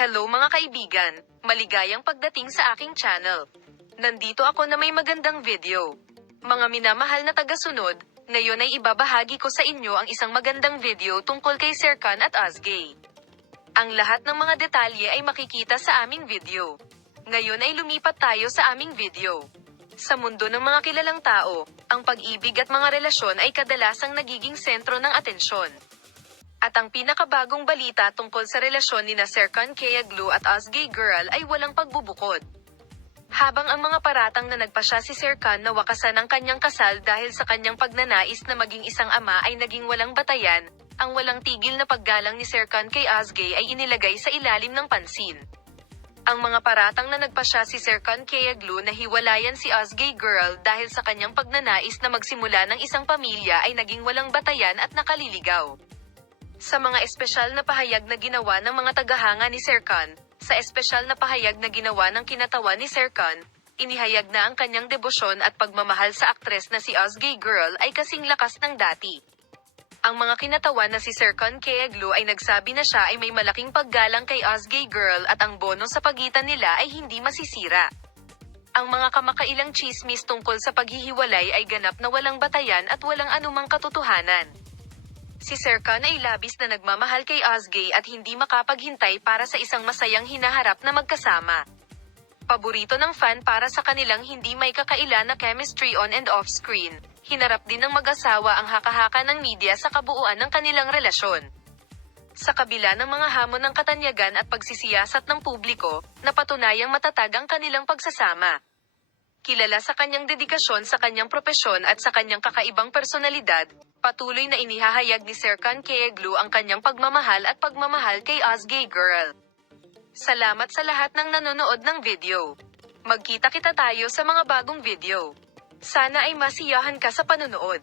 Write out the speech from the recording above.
Hello mga kaibigan, maligayang pagdating sa aking channel. Nandito ako na may magandang video. Mga minamahal na tagasunod, ngayon ay ibabahagi ko sa inyo ang isang magandang video tungkol kay Serkan at Ozgay. Ang lahat ng mga detalye ay makikita sa aming video. Ngayon ay lumipat tayo sa aming video. Sa mundo ng mga kilalang tao, ang pag-ibig at mga relasyon ay kadalasang nagiging sentro ng atensyon. At ang pinakabagong balita tungkol sa relasyon ni Serkan Kayaglu at Ozgay Girl ay walang pagbubukod. Habang ang mga paratang na nagpasya si Serkan na wakasan ang kanyang kasal dahil sa kanyang pagnanais na maging isang ama ay naging walang batayan, ang walang tigil na paggalang ni Serkan kay Ozgay ay inilagay sa ilalim ng pansin. Ang mga paratang na nagpasya si Serkan Kayaglu na hiwalayan si Ozgay Girl dahil sa kanyang pagnanais na magsimula ng isang pamilya ay naging walang batayan at nakaliligaw. Sa mga espesyal na pahayag na ginawa ng mga tagahanga ni Serkan, sa espesyal na pahayag na ginawa ng kinatawan ni Serkan, inihayag na ang kanyang debosyon at pagmamahal sa aktres na si Ozgay Girl ay kasing lakas ng dati. Ang mga kinatawan na si Serkan Kayaglu ay nagsabi na siya ay may malaking paggalang kay Ozgay Girl at ang bono sa pagitan nila ay hindi masisira. Ang mga kamakailang chismis tungkol sa paghihiwalay ay ganap na walang batayan at walang anumang katotohanan. Si Serkan ay labis na nagmamahal kay Ozgay at hindi makapaghintay para sa isang masayang hinaharap na magkasama. Paborito ng fan para sa kanilang hindi may kakaila na chemistry on and off screen. Hinarap din ng mag-asawa ang haka-haka ng media sa kabuuan ng kanilang relasyon. Sa kabila ng mga hamon ng katanyagan at pagsisiyasat ng publiko, napatunayang matatag ang kanilang pagsasama. Kilala sa kanyang dedikasyon sa kanyang propesyon at sa kanyang kakaibang personalidad, patuloy na inihahayag ni Serkan Kayaglu ang kanyang pagmamahal at pagmamahal kay Ozgay Girl. Salamat sa lahat ng nanonood ng video. Magkita-kita tayo sa mga bagong video. Sana ay masiyahan ka sa panonood.